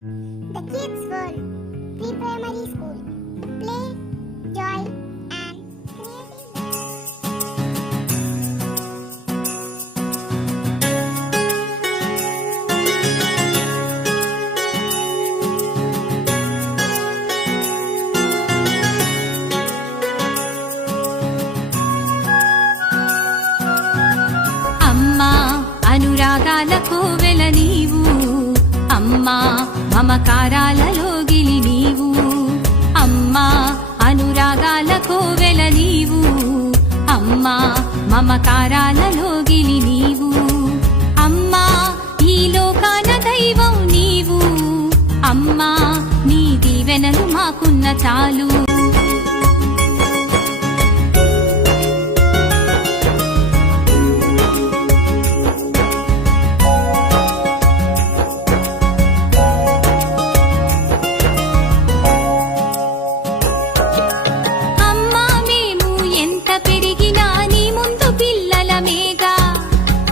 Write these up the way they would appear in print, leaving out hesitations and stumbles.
The Kids World Pre-Primary School. Play, joy, and creative. అమ్మా అనురాగాల కోవెల నీవు, అమ్మా మమకారాలలో గిలి నీవు, అమ్మా అనురాగాల కోవెల నీవు, అమ్మా మమకారాలలో గిలి నీవు, అమ్మా ఈ లోకాన దైవం నీవు, అమ్మా నీ దీవెనలు మాకున్న చాలు.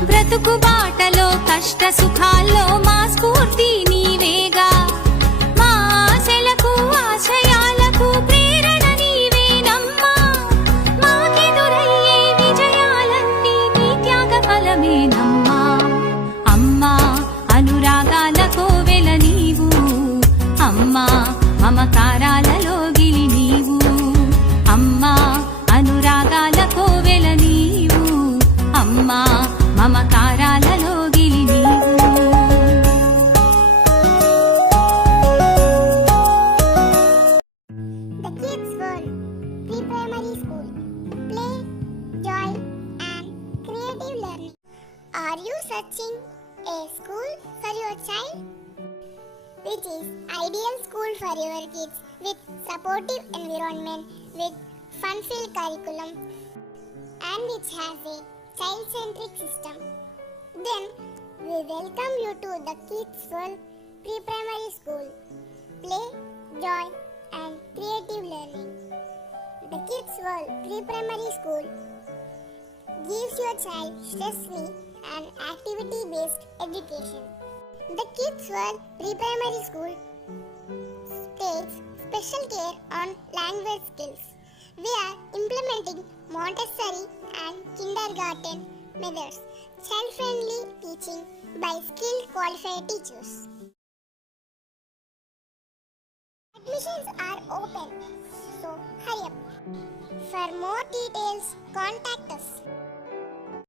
బ్రతుకు బాటలో కష్ట సుఖాల్లో మా స్ఫూర్తి నీవేగా, మా ఆశలకు ఆశయాలకు ప్రేరణ నీవేనమ్మా, మాకెదురయ్యే విజయాలన్నీ నీ త్యాగ ఫలమేనమ్మా. అమ్మా అనురాగాల కోవెల నీవు, అమ్మా మమకారాలలో గిలి నీవు, అమ్మా అనురాగాల కోవెల నీవు, అమ్మా మమకారాలలో గిలి నీవు. The Kids World Pre-Primary School. Play, joy, and creative learning. Are you searching a school for your child? Which is ideal school for your kids with supportive environment, with fun-filled curriculum, and which has a child-centric system? Then we welcome you to the Kids World Pre-Primary School. Play, joy, and creative learning. The Kids World Pre-Primary School gives your child stress-free and activity-based education. The Kids World Pre-Primary School takes special care on language skills. We are implementing Montessori and kindergarten methods, child-friendly teaching by skilled qualified teachers. Admissions are open, so hurry up. For more details, contact us.